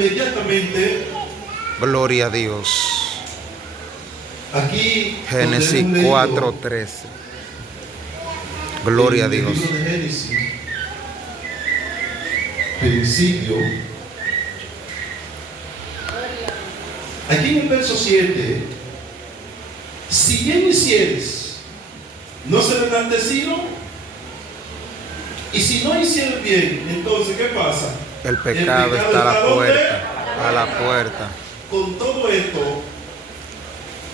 inmediatamente. Gloria a Dios. Aquí Génesis 4:13. Gloria a Dios. En el libro de Génesis, principio. Aquí en el verso 7, si bien hicieres, no será enaltecido, y si no hicieres bien, entonces ¿qué pasa? El pecado está a la puerta. A la puerta. Con todo esto,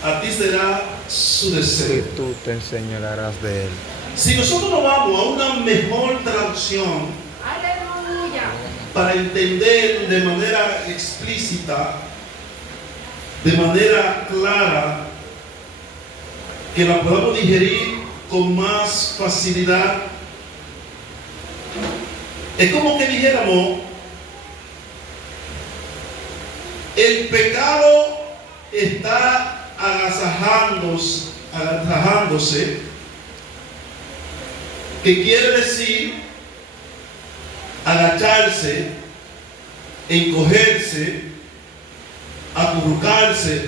a ti será su deseo. Y tú te enseñarás de él. Si nosotros nos vamos a una mejor traducción, ¡Aleluya!, para entender de manera explícita, de manera clara, que la podamos digerir con más facilidad, es como que dijéramos: el pecado está agasajándose, que quiere decir agacharse, encogerse, acurrucarse,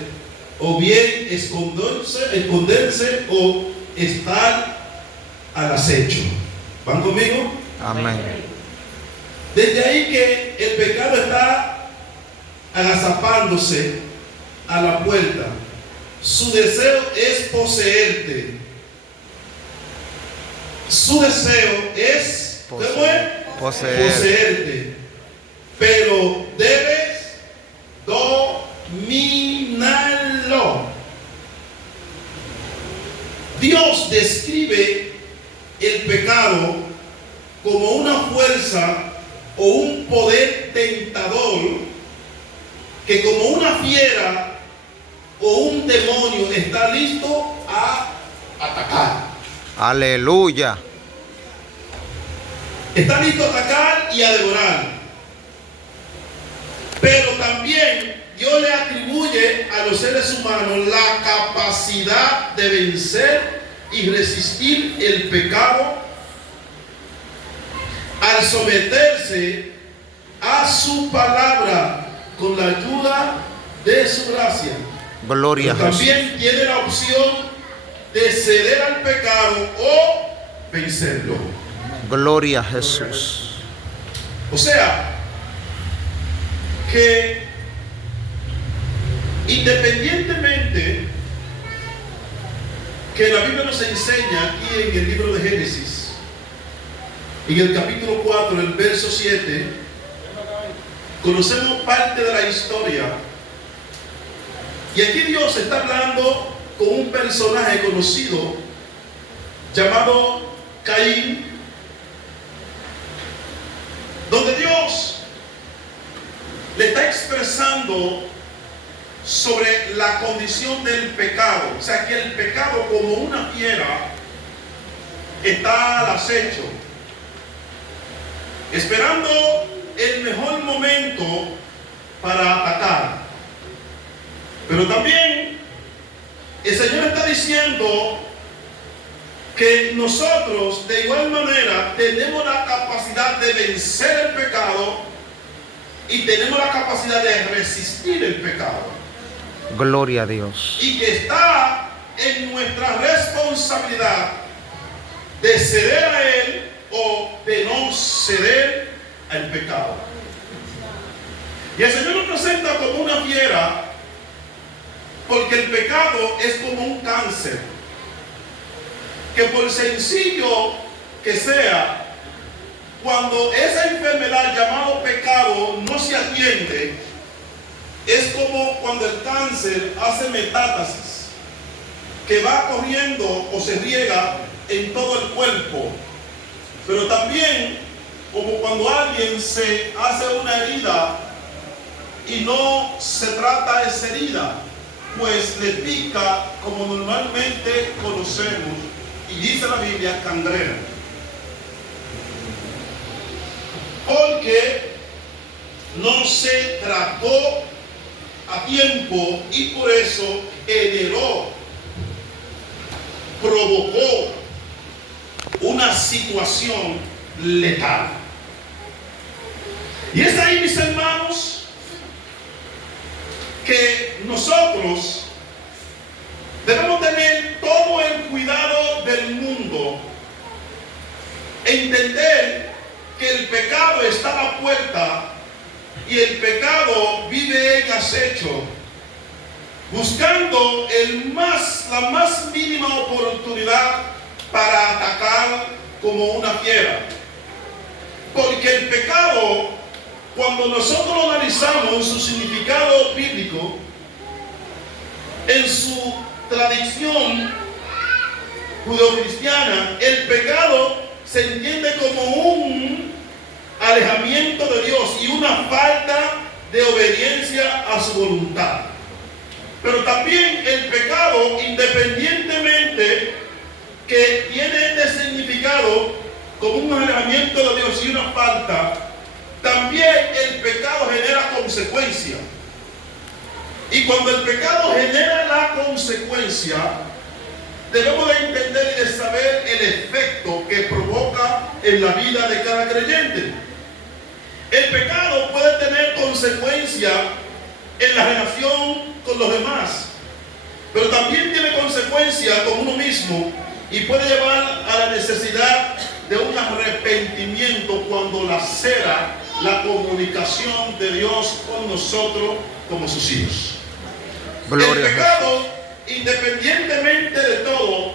o bien esconderse o estar al acecho. ¿Van conmigo? Amén. Desde ahí que el pecado está agazapándose a la puerta. Su deseo es poseerte. Su deseo es poseerte. Pero debes dominarlo. Dios describe el pecado como una fuerza o un poder tentador que, como una fiera o un demonio, está listo a atacar. Aleluya. Está listo a atacar y a devorar. Pero también Dios le atribuye a los seres humanos la capacidad de vencer y resistir el pecado al someterse a su palabra con la ayuda de su gracia. Gloria a Jesús. También tiene la opción de ceder al pecado o vencerlo. Gloria a Jesús. O sea, que independientemente que la Biblia nos enseña aquí en el libro de Génesis, en el capítulo 4, el verso 7, conocemos parte de la historia. Y aquí Dios está hablando con un personaje conocido llamado Caín, donde Dios le está expresando sobre la condición del pecado. O sea, que el pecado, como una fiera, está al acecho, esperando el mejor momento para atacar. Pero también el Señor está diciendo que nosotros, de igual manera, tenemos la capacidad de vencer el pecado y tenemos la capacidad de resistir el pecado. Gloria a Dios. Y que está en nuestra responsabilidad de ceder a Él o de no ceder al pecado. Y el Señor lo presenta como una fiera, porque el pecado es como un cáncer, que por sencillo que sea, cuando esa enfermedad llamada pecado no se atiende, es como cuando el cáncer hace metástasis, que va corriendo o se riega en todo el cuerpo. Pero también como cuando alguien se hace una herida y no se trata esa herida, pues le pica, como normalmente conocemos, y dice la Biblia, cangrena. Porque no se trató a tiempo y por eso generó, provocó una situación letal. Y es ahí, mis hermanos, nosotros debemos tener todo el cuidado del mundo, entender que el pecado está a la puerta y el pecado vive en acecho, buscando la más mínima oportunidad para atacar como una fiera. Porque el pecado, cuando nosotros lo analizamos su significado bíblico, en su tradición judeocristiana, el pecado se entiende como un alejamiento de Dios y una falta de obediencia a su voluntad. Pero también el pecado, independientemente que tiene este significado como un alejamiento de Dios y una falta, también el pecado genera consecuencia. Y cuando el pecado genera la consecuencia, debemos de entender y de saber el efecto que provoca en la vida de cada creyente. El pecado puede tener consecuencia en la relación con los demás, pero también tiene consecuencia con uno mismo y puede llevar a la necesidad de un arrepentimiento cuando lacera la comunicación de Dios con nosotros como sus hijos. Gloria el pecado, independientemente de todo,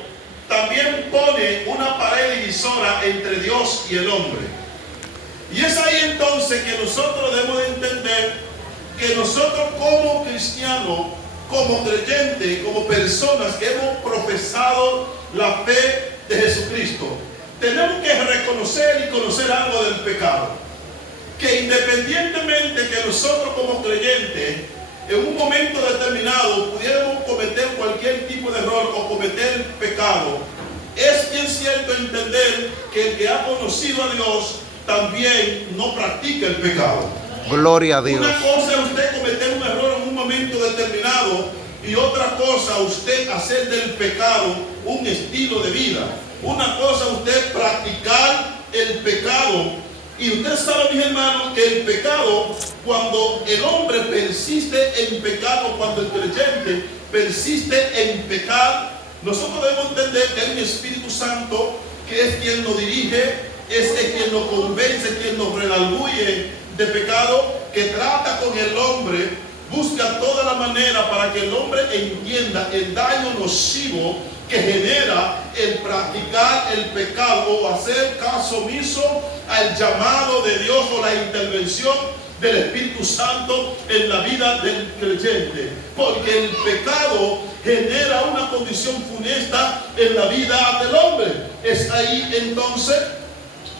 también pone una pared divisora entre Dios y el hombre. Y es ahí entonces que nosotros debemos de entender que nosotros como cristianos, como creyentes, como personas que hemos profesado la fe de Jesucristo, tenemos que reconocer y conocer algo del pecado. Que independientemente que nosotros como creyentes en un momento determinado pudiéramos cometer cualquier tipo de error o cometer pecado, es bien cierto entender que el que ha conocido a Dios también no practica el pecado. Gloria a Dios. Una cosa es usted cometer un error en un momento determinado y otra cosa usted hacer del pecado un estilo de vida. Una cosa es usted practicar el pecado. Y usted sabe, mis hermanos, que el pecado, cuando el hombre persiste en pecado, cuando el creyente persiste en pecar, nosotros debemos entender que hay un Espíritu Santo que es quien nos dirige, es quien nos convence, quien nos redarguye de pecado, que trata con el hombre, busca toda la manera para que el hombre entienda el daño nocivo que genera el practicar el pecado o hacer caso omiso al llamado de Dios o la intervención del Espíritu Santo en la vida del creyente. Porque el pecado genera una condición funesta en la vida del hombre. Es ahí entonces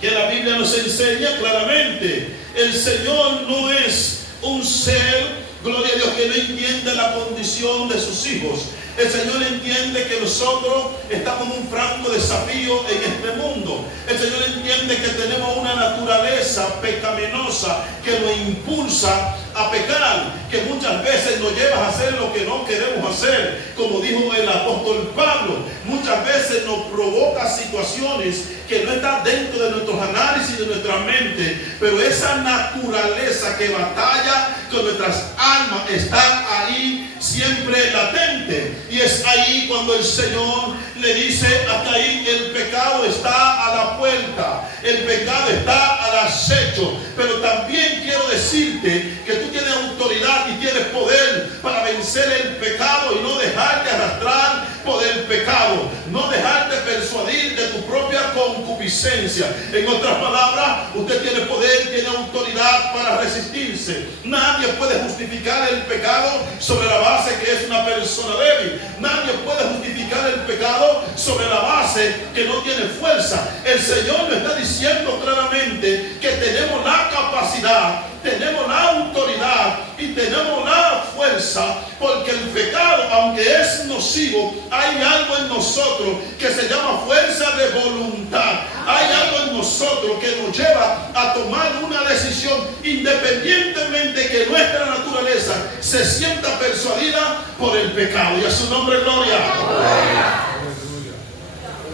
que la Biblia nos enseña claramente: el Señor no es un ser, gloria a Dios, que no entiende la condición de sus hijos. El Señor entiende que nosotros estamos en un franco desafío en este mundo. El Señor entiende que tenemos una naturaleza pecaminosa que nos impulsa a pecar, que muchas veces nos lleva a hacer lo que no queremos hacer. Como dijo el apóstol Pablo, muchas veces nos provoca situaciones que no están dentro de nuestros análisis, de nuestra mente, pero esa naturaleza que batalla con nuestras almas está ahí siempre latente. Y es ahí cuando el Señor le dice a Caín: el pecado está a la puerta, el pecado está al acecho. Pero también quiero decirte que tú tienes autoridad y tienes poder para vencer el pecado y no dejarte arrastrar por el pecado, no dejarte persuadir de tu propia concupiscencia. En otras palabras, usted tiene poder, tiene autoridad para resistirse. Nadie puede justificar el pecado sobre la base que es una persona débil. Nadie puede justificar el pecado sobre la base que no tiene fuerza. El Señor nos está diciendo claramente que tenemos la capacidad, tenemos la autoridad y tenemos la fuerza, porque el pecado, aunque es nocivo, hay algo en nosotros que se llama fuerza de voluntad. Hay algo en nosotros que nos lleva a tomar una decisión, independientemente que nuestra naturaleza se sienta persuadida por el pecado. Y a su nombre, gloria.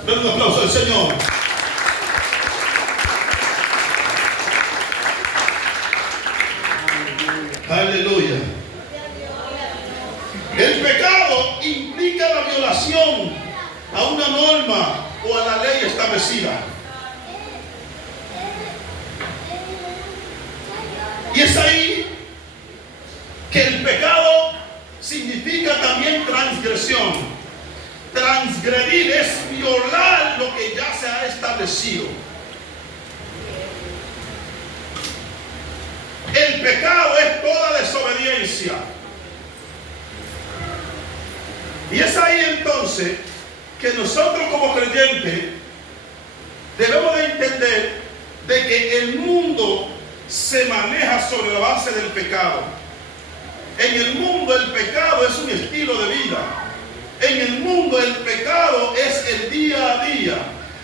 Den un aplauso al Señor. Aleluya. violación a una norma o a la ley establecida. Y es ahí que el pecado significa también transgresión. Transgredir es violar lo que ya se ha establecido. El pecado es toda desobediencia. Y es ahí entonces que nosotros como creyentes debemos de entender de que el mundo se maneja sobre la base del pecado. En el mundo el pecado es un estilo de vida. En el mundo el pecado es el día a día.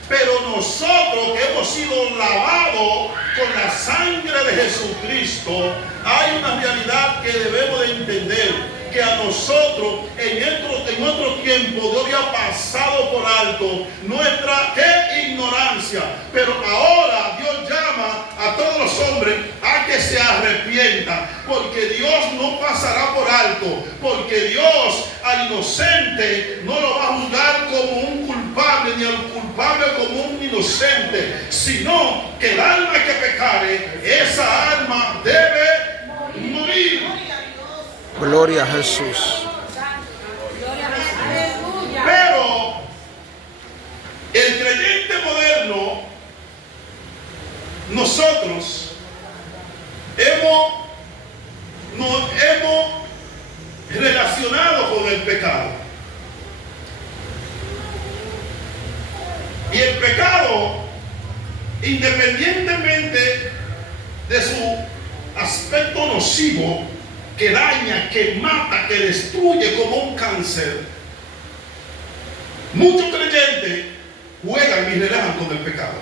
Pero nosotros que hemos sido lavados con la sangre de Jesucristo, hay una realidad que debemos de entender. Que a nosotros en otro tiempo Dios había pasado por alto nuestra ignorancia, pero ahora Dios llama a todos los hombres a que se arrepientan, porque Dios no pasará por alto, porque Dios al inocente no lo va a juzgar como un culpable, ni al culpable como un inocente, sino que el alma que pecare, esa alma debe morir. Gloria a Jesús. Pero el creyente moderno, nosotros nos hemos relacionado con el pecado. Y el pecado, independientemente de su aspecto nocivo, que daña, que mata, que destruye como un cáncer, muchos creyentes juegan y relajan con el pecado.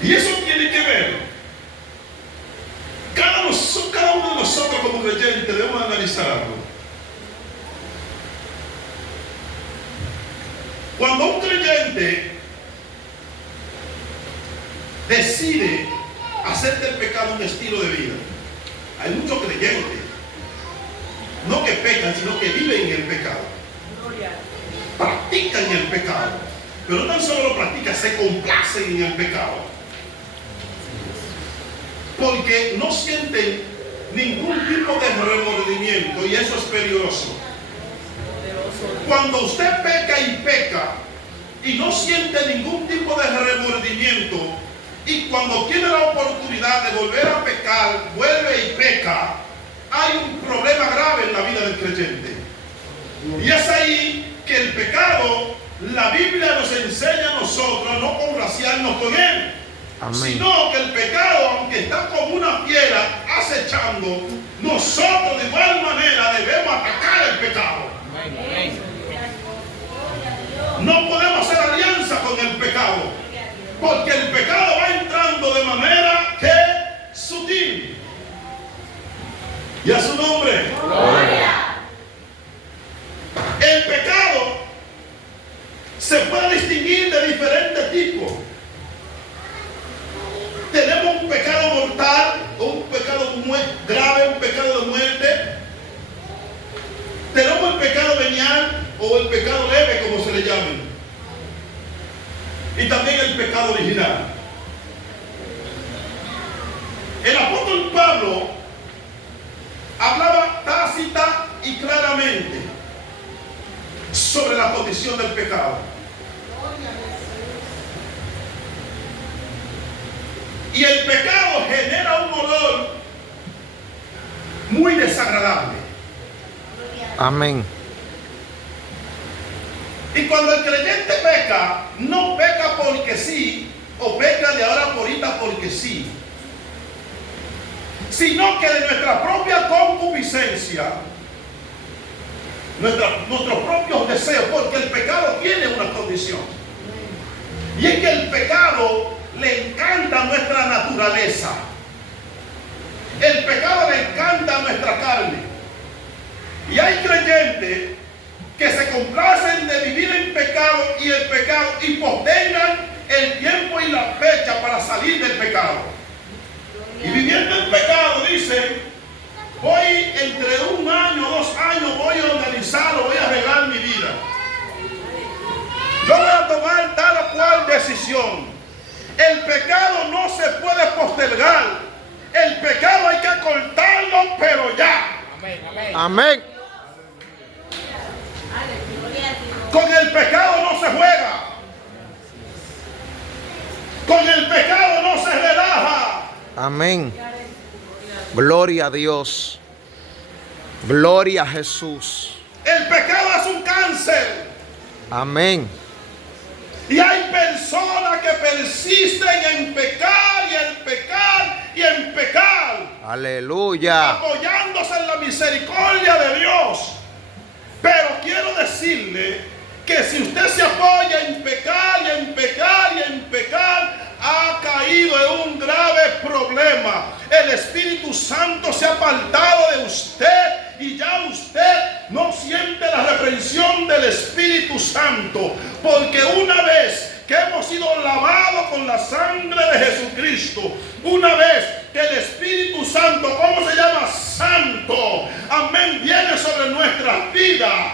Y eso tiene que ver. Cada uno de nosotros como creyentes debemos analizar algo. Cuando un creyente decide hacer del pecado un estilo de vida, hay muchos creyentes, no que pecan, sino que viven en el pecado, practican el pecado, pero no tan solo lo practican, se complacen en el pecado, porque no sienten ningún tipo de remordimiento, y eso es peligroso. Cuando usted peca y no siente ningún tipo de remordimiento, y cuando tiene la oportunidad de volver a pecar, vuelve y peca, hay un problema grave en la vida del creyente. Y es ahí que el pecado, la Biblia nos enseña a nosotros a no congraciarnos con él. Amén. Sino que el pecado, aunque está como una fiera acechando, nosotros de igual manera debemos atacar el pecado. Amén. No podemos hacer alianza con el pecado, porque el pecado va entrando de manera que sutil. Y a su nombre. Gloria. El pecado se puede distinguir de diferentes tipos. Tenemos un pecado mortal, o un pecado grave, un pecado de muerte. Tenemos el pecado venial o el pecado leve, como se le llame. Y también el pecado original. El apóstol Pablo hablaba tácita y claramente sobre la condición del pecado. Y el pecado genera un olor muy desagradable. Amén. Y cuando el creyente peca, no peca porque sí, o peca de ahora por ahorita porque sí, sino que de nuestra propia concupiscencia, nuestros propios deseos, porque el pecado tiene una condición. Y es que el pecado le encanta nuestra naturaleza. El pecado le encanta nuestra carne. Y hay creyentes que se complacen de vivir en pecado y postergan el tiempo y la fecha para salir del pecado. Y viviendo en pecado dicen, voy entre 1 año, 2 años, voy a postergar. El pecado hay que cortarlo, pero ya. Amén. Con el pecado no se juega. Con el pecado no se relaja. Amén. Gloria a Dios. Gloria a Jesús. El pecado es un cáncer. Amén. Y hay personas que persisten en pecar y en pecar y en pecar, Aleluya. apoyándose en la misericordia de Dios. Pero quiero decirle que si usted se apoya en pecar y en pecar y en pecar, ha caído en un grave problema. El Espíritu Santo se ha apartado de usted y ya usted no siente la reprensión del Espíritu Santo, porque una vez que hemos sido lavados con la sangre de Jesucristo, una vez que el Espíritu Santo, ¿cómo se llama? Santo, amén, viene sobre nuestras vidas,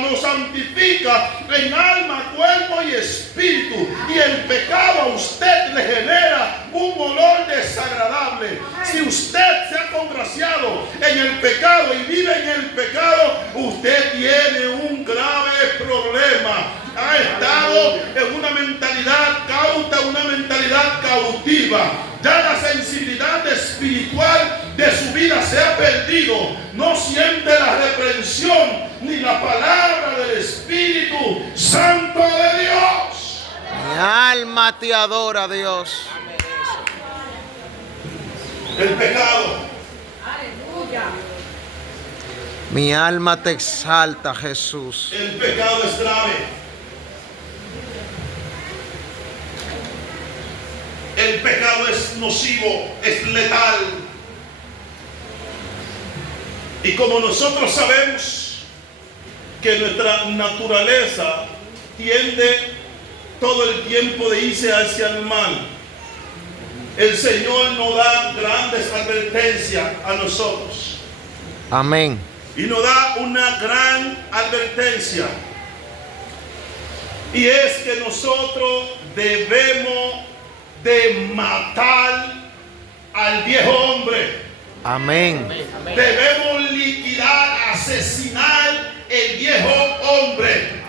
nos santifica en alma, cuerpo y espíritu, y el pecado a usted le genera un olor desagradable. Si usted se ha congraciado en el pecado y vive en el pecado, usted tiene un grave problema. Ha estado en una mentalidad cauta, una mentalidad cautiva. Ya la sensibilidad espiritual de su vida se ha perdido. No siente la reprensión ni la palabra del Espíritu Santo de Dios. Mi alma te adora, Dios. El pecado. Aleluya. Mi alma te exalta, Jesús. El pecado es grave. El pecado es nocivo, es letal. Y como nosotros sabemos que nuestra naturaleza tiende todo el tiempo de irse hacia el mal, el Señor nos da grandes advertencias a nosotros. Amén. Y nos da una gran advertencia. Y es que nosotros debemos de matar al viejo hombre. Amén. Debemos liquidar, asesinar el viejo hombre.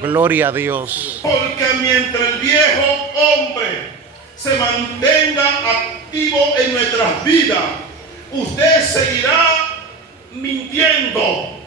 Gloria a Dios. Porque mientras el viejo hombre se mantenga activo en nuestras vidas, usted seguirá mintiendo.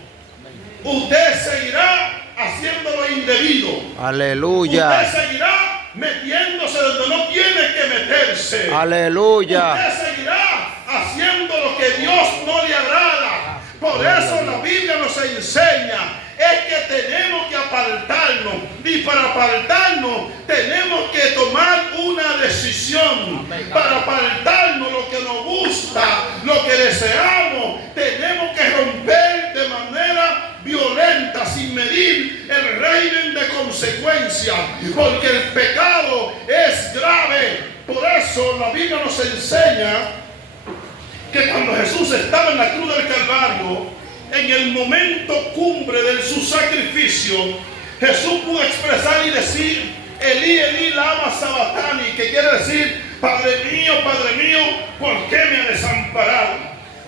Usted seguirá haciendo lo indebido. Aleluya. Usted seguirá metiéndose donde no tiene que meterse. Aleluya. Usted seguirá haciendo lo que Dios no le agrada. Por eso la Biblia nos enseña es que tenemos que apartarnos, y para apartarnos tenemos que tomar una decisión. Para apartarnos lo que nos gusta, lo que deseamos, tenemos que romper de manera violenta, sin medir el régimen de consecuencias, porque el pecado es grave. Por eso la Biblia nos enseña que cuando Jesús estaba en la cruz del Calvario, en el momento cumbre de su sacrificio, Jesús pudo expresar y decir: Elí, Elí, lama sabachthani, que quiere decir: Padre mío, ¿por qué me ha desamparado?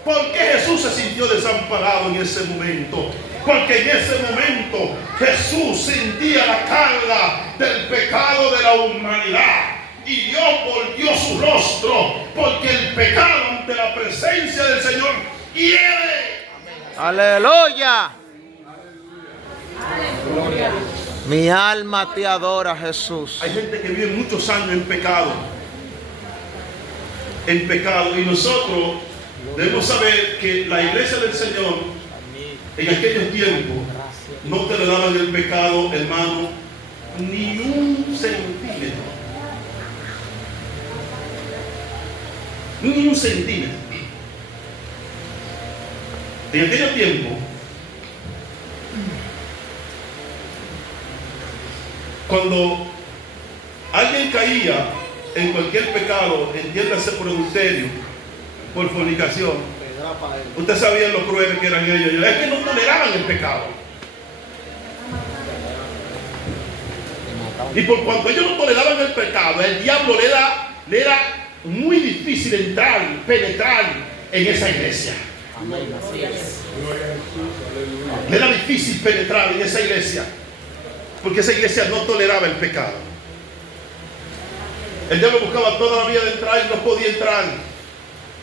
¿Por qué Jesús se sintió desamparado en ese momento? Porque en ese momento Jesús sentía la carga del pecado de la humanidad. Y Dios volvió su rostro, porque el pecado ante la presencia del Señor hiere. Aleluya. Mi alma te adora, Jesús. Hay gente que vive muchos años en pecado. En pecado. Y nosotros debemos saber que la iglesia del Señor en aquellos tiempos no toleraban el pecado, hermano, ni un centímetro. Ni un centímetro. En aquel tiempo, cuando alguien caía en cualquier pecado, entiéndase por adulterio, por fornicación, usted sabía lo crueles que eran ellos. Es que no toleraban el pecado. Y por cuanto ellos no toleraban el pecado, el diablo le era muy difícil entrar, penetrar en esa iglesia. Le era difícil penetrar en esa iglesia, porque esa iglesia no toleraba el pecado. El diablo buscaba toda la vía de entrar y no podía entrar,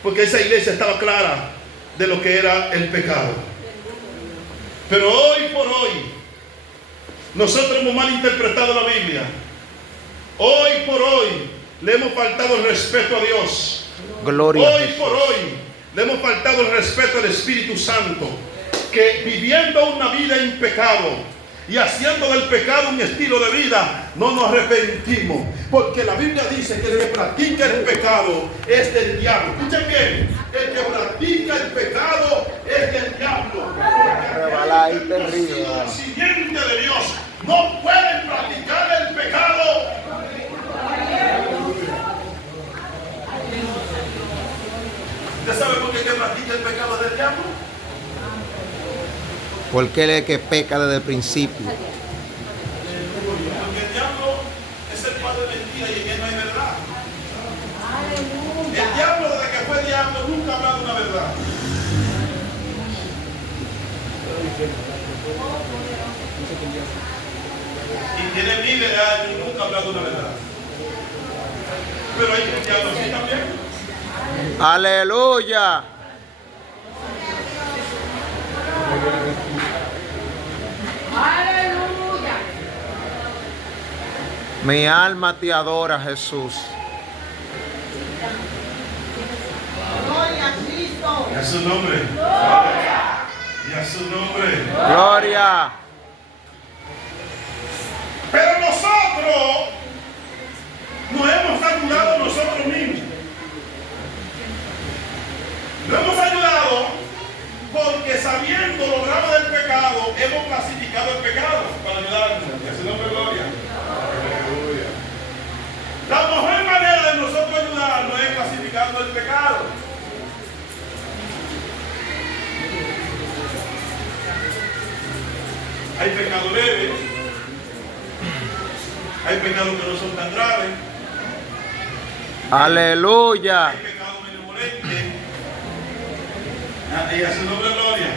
porque esa iglesia estaba clara de lo que era el pecado. Pero hoy por hoy, nosotros hemos malinterpretado la Biblia. Hoy por hoy, le hemos faltado el respeto a Dios. Gloria a Hoy Jesús. por hoy, le hemos faltado el respeto al Espíritu Santo, que viviendo una vida en pecado y haciendo del pecado un estilo de vida, no nos arrepentimos, porque la Biblia dice que el que practica el pecado es del diablo. Escuchen bien, el que practica el pecado es del diablo, porque aquellos que han sido la simiente de Dios no pueden practicar el pecado. ¿Usted sabe por qué el que practica el pecado es del diablo? Porque él es el que peca desde el principio. Porque el diablo es el padre de mentira y en él no hay verdad. El diablo, desde que fue diablo, nunca ha hablado una verdad. Y tiene miles de años y nunca ha hablado una verdad. Pero hay cristianos así también. Aleluya. Aleluya. Mi alma te adora, Jesús. Gloria a Cristo. Y a su nombre. Y a su nombre. Gloria. Pero nosotros nos hemos ayudado nosotros mismos. Nos hemos ayudado porque sabiendo lo grave del pecado, hemos clasificado el pecado para ayudarnos. Que a su nombre gloria. La mejor manera de nosotros ayudarnos es clasificando el pecado. Hay pecado leve, hay pecados que no son tan graves, Aleluya. hay pecados benevolentes, y a su nombre gloria.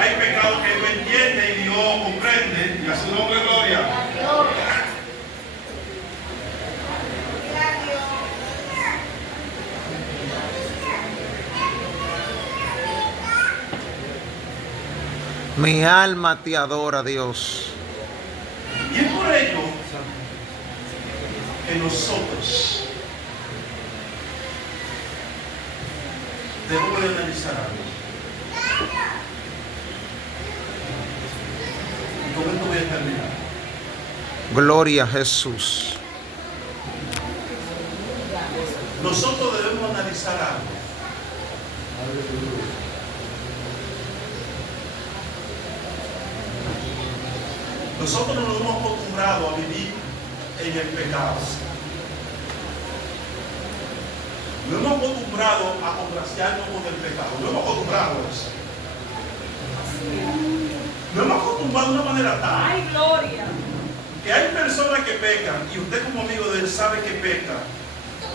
Hay pecados que Dios entiende y Dios comprende, y a su nombre gloria. Mi alma te adora, Dios. Y es por ello que nosotros debemos de analizar algo. Y con esto voy a terminar. Gloria a Jesús. Nosotros debemos analizar algo. Nosotros nos hemos acostumbrado a vivir en el pecado. Nos hemos acostumbrado a congraciarnos con el pecado. Nos hemos acostumbrado a eso. Nos hemos acostumbrado de una manera tal Ay, gloria. que hay personas que pecan y usted como amigo de él sabe que peca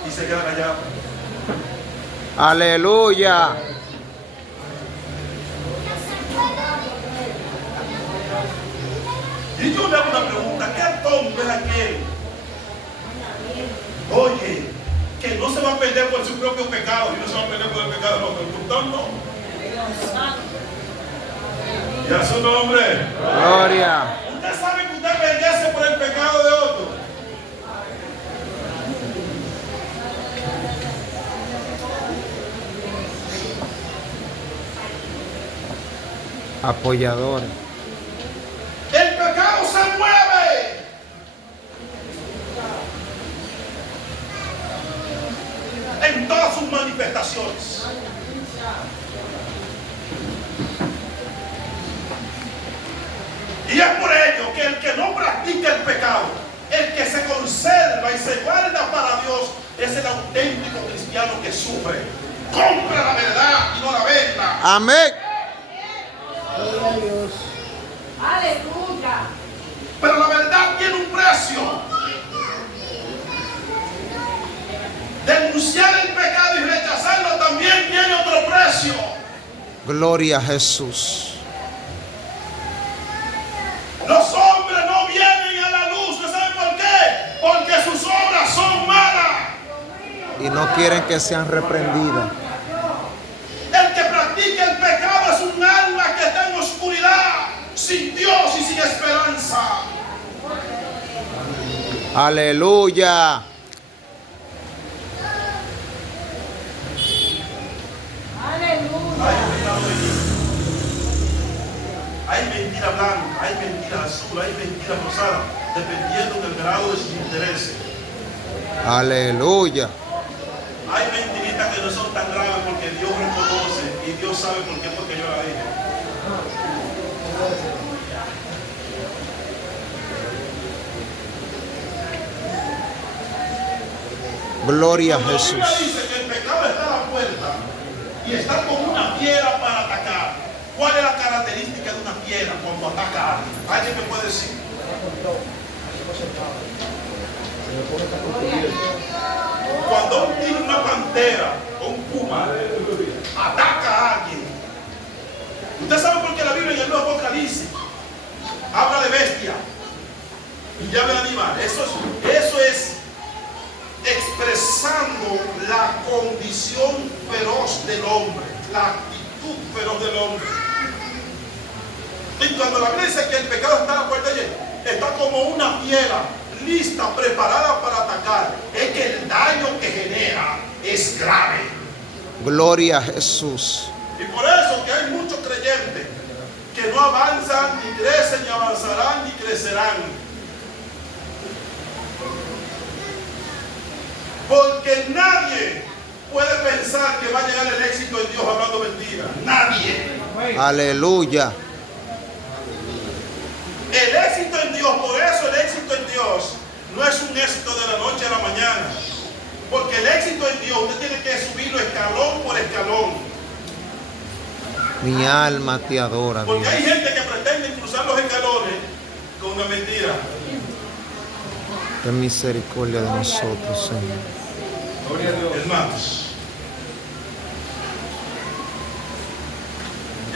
y se queda callado. Aleluya. Y yo le hago una pregunta, ¿qué tonto es aquel? Oye, que no se va a perder por su propio pecado y no se va a perder por el pecado de otro. ¿Un tonto? Y a su nombre. Gloria. Usted sabe que usted perderse por el pecado de otro. Apoyadores. El pecado se mueve. En todas sus manifestaciones. Y es por ello que el que no practica el pecado, el que se conserva y se guarda para Dios, es el auténtico cristiano que sufre. Compra la verdad y no la venda. Amén. Aleluya. Pero la verdad tiene un precio. denunciar el pecado y rechazarlo también tiene otro precio. Gloria a Jesús. Los hombres no vienen a la luz, ¿no saben por qué? Porque sus obras son malas. Y no quieren que sean reprendidas. El que practica el pecado es un alma que está en oscuridad, sin Dios y sin esperanza. Aleluya. Hay mentira blanca, hay mentira azul, hay mentira rosada, dependiendo del grado de sus intereses. Aleluya. Hay mentiritas que no son tan graves porque Dios reconoce y Dios sabe por qué, porque yo la dije. Gloria a Cuando la Jesús. Biblia dice que el pecado está a la puerta y está como una fiera para atacar. ¿Cuál es la característica de una fiera cuando ataca a alguien? ¿Alguien me puede decir? Cuando un tigre, una pantera o un puma ataca a alguien. Usted sabe por qué la Biblia en el Nuevo Apocalipsis habla de bestia y llave de animal. Eso es expresando la condición feroz del hombre, la actitud feroz del hombre. Y cuando la Biblia dice que el pecado está a la puerta, está como una fiera lista, preparada para atacar, es que el daño que genera es grave. Gloria a Jesús. Y por eso que hay muchos creyentes que no avanzan, ni crecen, ni avanzarán, ni crecerán. Porque nadie puede pensar que va a llegar el éxito en Dios hablando mentiras. Nadie. Aleluya. El éxito en Dios, por eso el éxito en Dios no es un éxito de la noche a la mañana. Porque el éxito en Dios usted tiene que subirlo escalón por escalón. Mi alma te adora, Dios. Porque hay gente que pretende cruzar los escalones con una mentira. Ten misericordia de nosotros, Señor. Hermanos,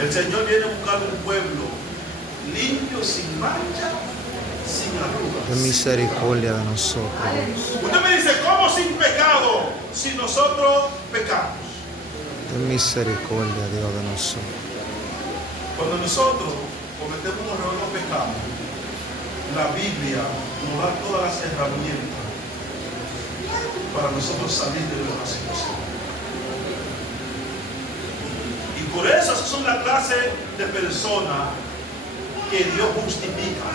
el Señor viene a buscar un pueblo limpio, sin mancha, sin arrugas. Ten misericordia de nosotros. Usted me dice, ¿cómo sin pecado si nosotros pecamos? Ten misericordia, Dios, de nosotros. Cuando nosotros cometemos un error o pecamos, la Biblia nos da todas las herramientas para nosotros salir de la situación. Y por eso esas son la clase de personas que Dios justifica.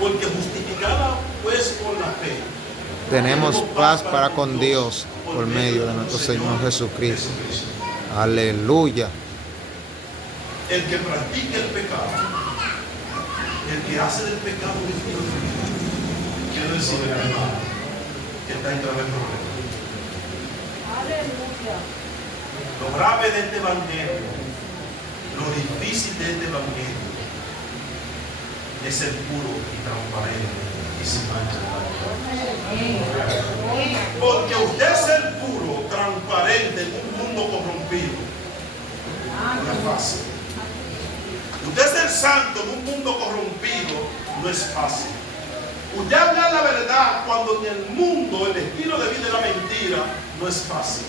Porque justificada pues por la fe, Tenemos paz para con Dios por medio de nuestro Señor Jesucristo. Aleluya. El que practica el pecado, el que hace del pecado un infierno, quiere decir el alma que está en grave problema. Aleluya. Lo grave de este evangelio, lo difícil de este evangelio, es ser puro y transparente y sin mancha. Porque usted ser puro, transparente en un mundo corrompido, no es fácil. Usted ser santo en un mundo corrompido no es fácil. Usted hablar la verdad cuando en el mundo el estilo de vida es la mentira no es fácil.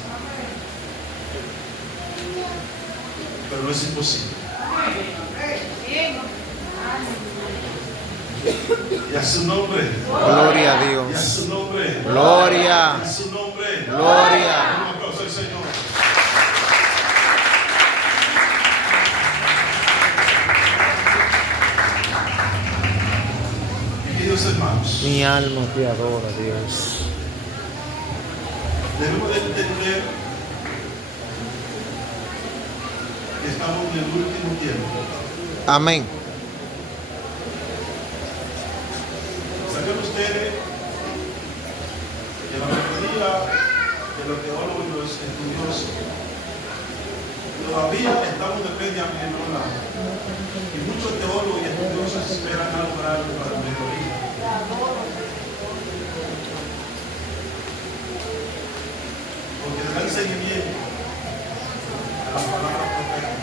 Pero no es imposible. Y a su nombre. Gloria a Y a Dios. su nombre. Gloria. Y a su nombre. Gloria. Un aplauso al Señor. Queridos hermanos, Mi alma te adora, Dios. debemos de entender que estamos en el último tiempo. Amén. ¿Saben ustedes que la mayoría de los teólogos y los estudiosos todavía estamos de media media? Y muchos teólogos y estudiosos esperan algo grande para la mayoría. seguimiento a la palabra profética.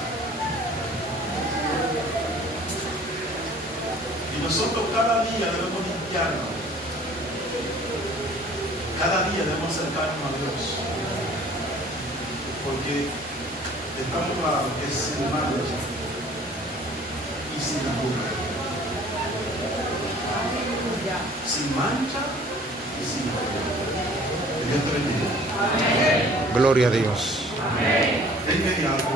Y nosotros cada día debemos limpiarnos. Cada día debemos acercarnos a Dios. Porque estamos claros que sin mancha y sin arruga. Sin mancha y sin arruga. Que Dios te bendiga. Gloria a Dios. De inmediato.